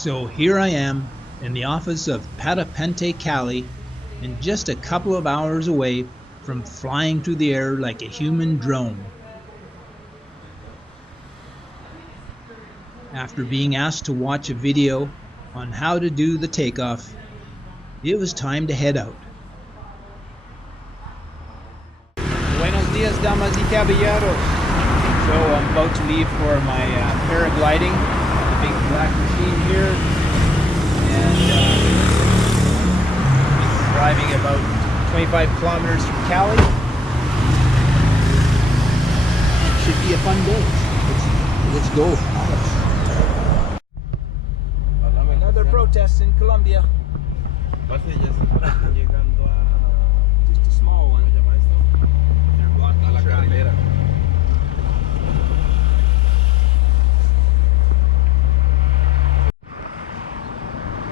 So here I am in the office of Parapente Cali, and just a couple of hours away from flying through the air like a human drone. After being asked to watch a video on how to do the takeoff, it was time to head out. Buenos dias, damas y caballeros. So I'm about to leave for my paragliding, the big black machine here, and driving about 25 kilometers from Cali. It should be a fun day. Let's go. Another protest in Colombia. Just a small one. They're blocking the track.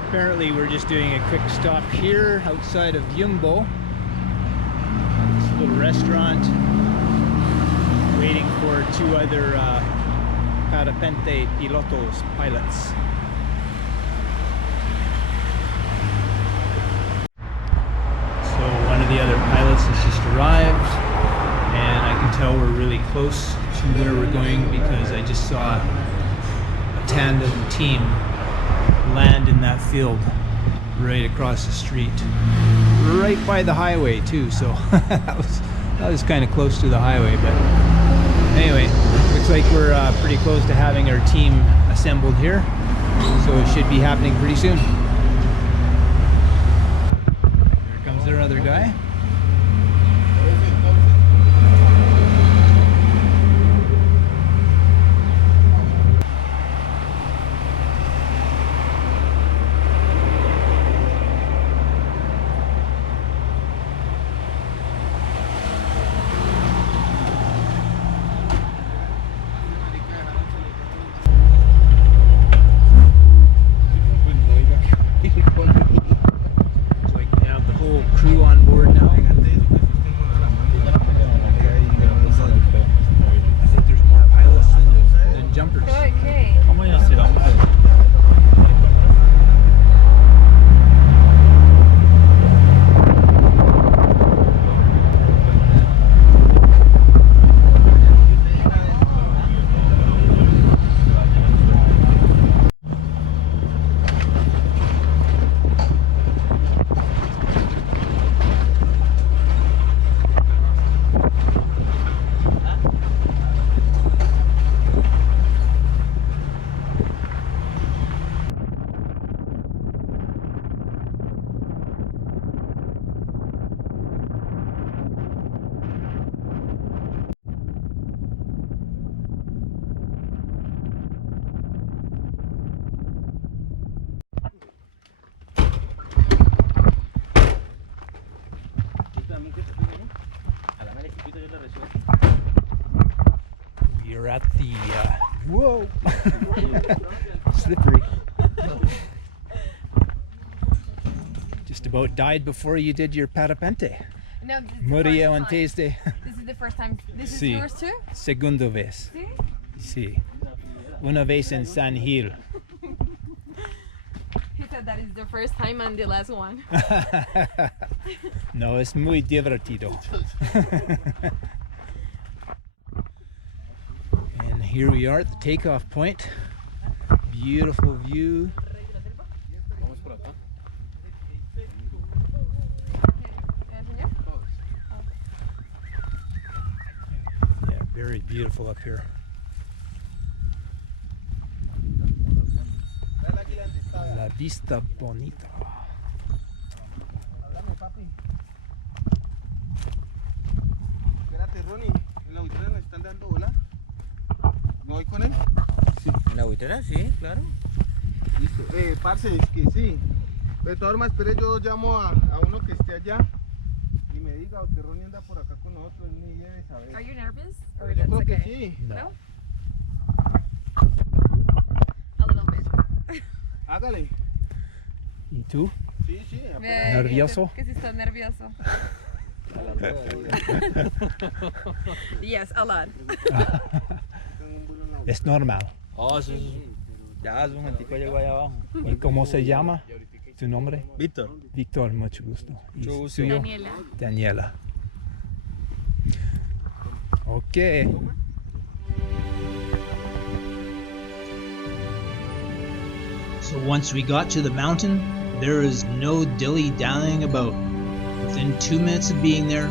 Apparently we're just doing a quick stop here outside of Yumbo. This little restaurant, waiting for two other Parapente pilots. So one of the other pilots has just arrived, and I can tell we're really close to where we're going because I just saw a tandem team land in that field right across the street, right by the highway too, so that was kind of close to the highway. But anyway, looks like we're pretty close to having our team assembled here, so it should be happening pretty soon. Here comes their other guy. Crew on board now. I think there's more pilots than jumpers. Okay. We're at the whoa, slippery. Just about died before you did your parapente. No, Moría antes de. This is the first time. This is Sí. yours too? Segundo vez. Sí? Sí. Una vez en San Gil. He said that is the first time and the last one. No, es muy divertido. And here we are at the takeoff point. Beautiful view. Yeah, very beautiful up here. La vista bonita. Espérate, Ronnie, en la buitrera nos están dando bola. ¿Me voy con él? Sí. ¿En la buitrera? Sí, claro. Listo. Parce, es que sí. De todas formas, espere, yo llamo a uno que esté allá y me diga, que Ronnie anda por acá con nosotros, ni debe saber. Are you nervous? Pero yo creo que sí. No? A little bit. Hágale. ¿Y tú? Sí, sí. ¿Nervioso? Que si está nervioso. Yes, a lot. Es normal. Oh, sí, sí. Ya, hace un momentico llegó allá abajo. ¿Y cómo se llama? ¿Tu nombre? Víctor. Víctor, mucho gusto. ¿Y Mucho gusto. suyo? Daniela. Daniela. Ok. So once we got to the mountain, there was no dilly-dallying about. Within 2 minutes of being there,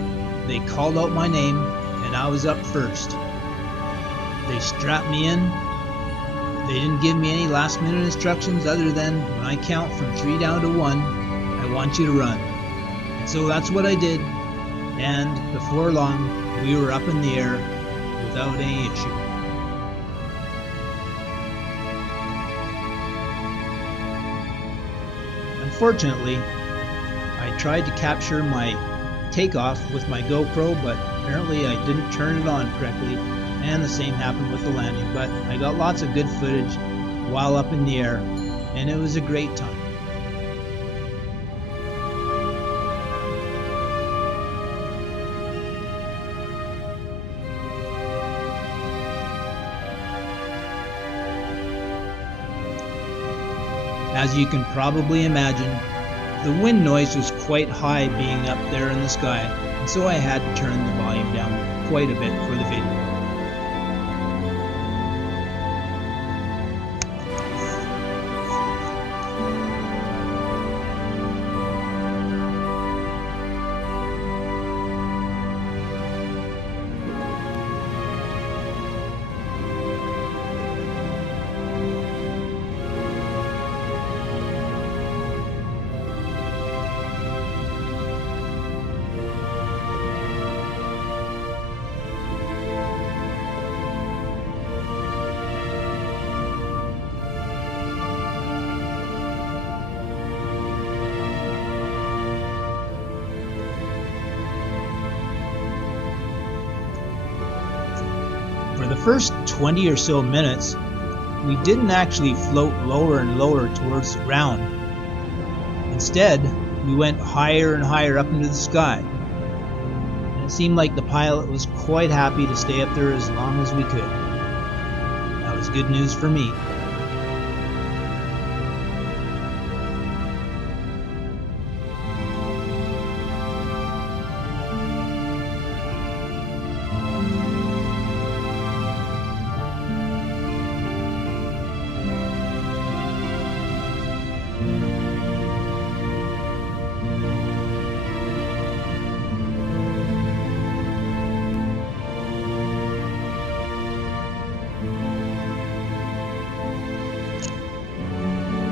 they called out my name and I was up first. They strapped me in. They didn't give me any last-minute instructions other than when I count from 3 down to 1, I want you to run. And so that's what I did. And before long, we were up in the air without any issue. Unfortunately, I tried to capture my takeoff with my GoPro, but apparently I didn't turn it on correctly, and the same happened with the landing. But I got lots of good footage while up in the air, and it was a great time. As you can probably imagine, the wind noise was quite high being up there in the sky, and so I had to turn the volume down quite a bit for the video. For the first 20 or so minutes, we didn't actually float lower and lower towards the ground. Instead, we went higher and higher up into the sky. And it seemed like the pilot was quite happy to stay up there as long as we could. That was good news for me.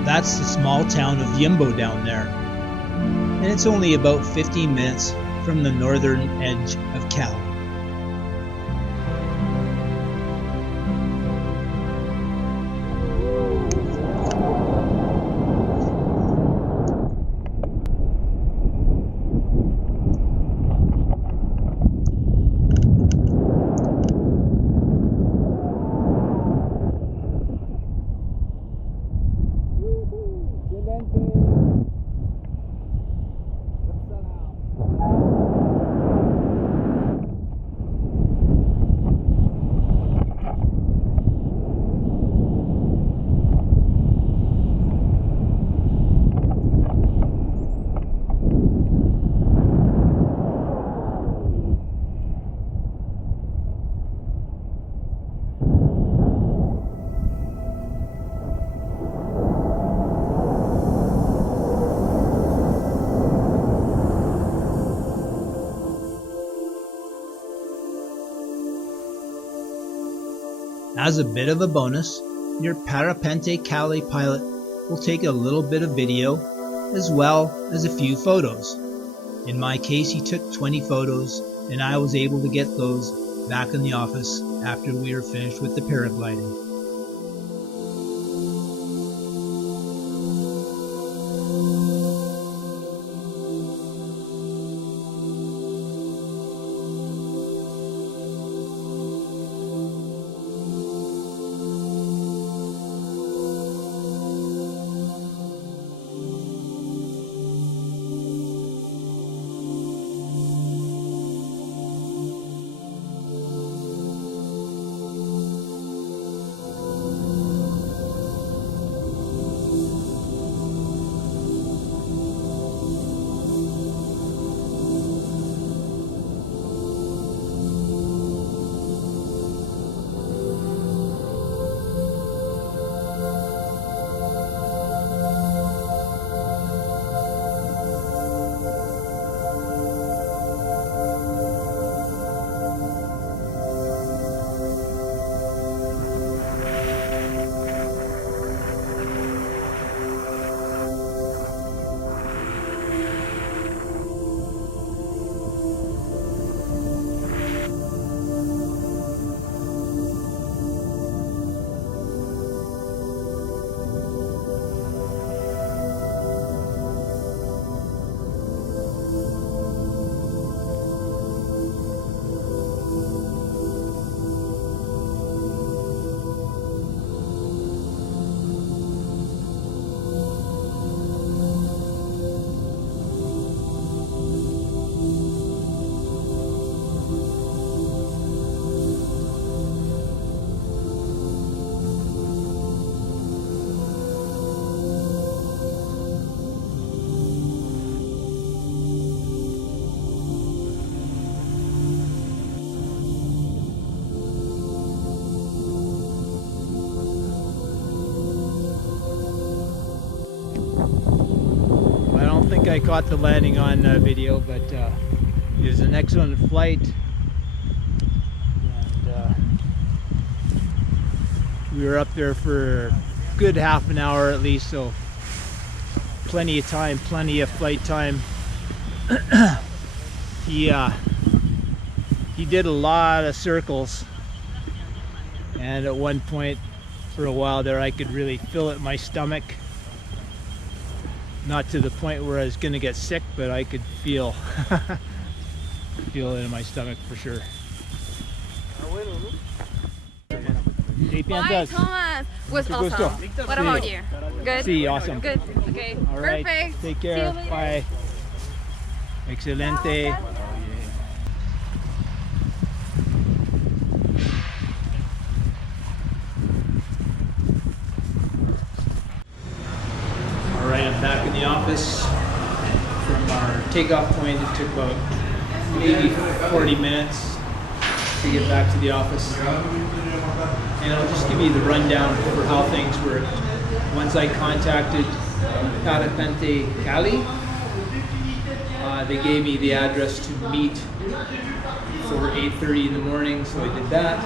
That's the small town of Yumbo down there, and it's only about 15 minutes from the northern edge of Cali. As a bit of a bonus, your Parapente Cali pilot will take a little bit of video as well as a few photos. In my case, he took 20 photos, and I was able to get those back in the office after we were finished with the paragliding. I caught the landing on video, but it was an excellent flight. And we were up there for a good half an hour at least, so plenty of time, plenty of flight time. He did a lot of circles, and at one point for a while there I could really feel it in my stomach. Not to the point where I was gonna get sick, but I could feel it in my stomach for sure. Hey, Bye, Thomas. Was Mucho awesome. gusto. What Sí. about you? Good. Sí, awesome. Good. Okay. All right, Perfect. take See you care. later. Bye. Excelente. All right, I'm back in the office. From our takeoff point, it took about maybe 40 minutes to get back to the office. And I'll just give you the rundown for how things work. Once I contacted Parapente Cali, they gave me the address to meet for 8:30 in the morning, so I did that.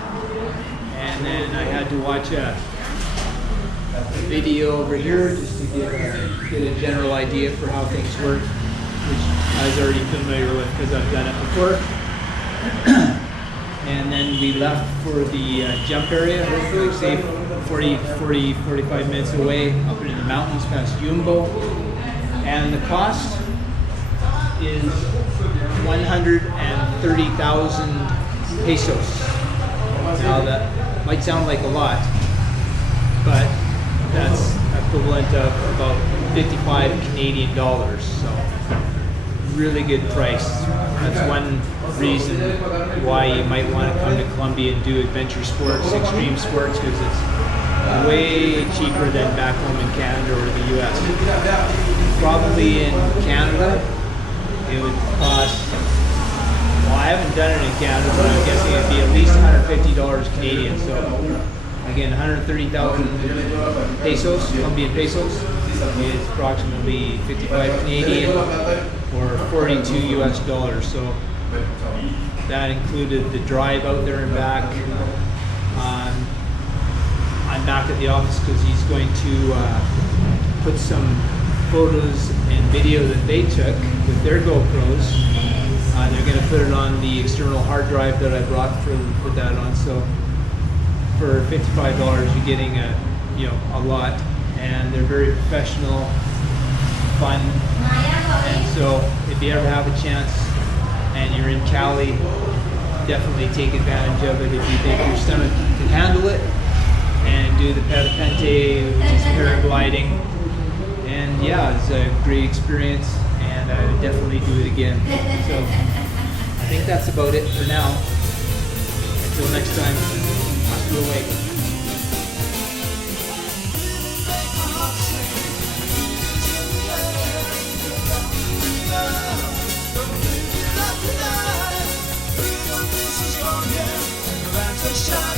And then I had to watch a video over here just to get a general idea for how things work, which I was already familiar with because I've done it before. And then we left for the jump area, hopefully, say 45 minutes away, up into the mountains past Yumbo. And the cost is 130,000 pesos. Now that might sound like a lot, but that's equivalent of about 55 Canadian dollars. So really good price. That's one reason why you might want to come to Colombia and do adventure sports, extreme sports, because it's way cheaper than back home in Canada or the US. Probably in Canada, it would cost, well, I haven't done it in Canada, but I'm guessing it'd be at least $150 Canadian. So again, 130,000 pesos, Colombian pesos, is approximately 55 Canadian or 42 US dollars. So that included the drive out there and back. I'm back at the office because he's going to put some photos and video that they took with their GoPros. They're going to put it on the external hard drive that I brought for them to put that on. So for $55, you're getting a lot, and they're very professional, fun. And so if you ever have a chance and you're in Cali, definitely take advantage of it if you think your stomach can handle it, and do the Parapente, which is paragliding. And yeah, it's a great experience, and I would definitely do it again. So I think that's about it for now. Until next time, hasta luego. Shine.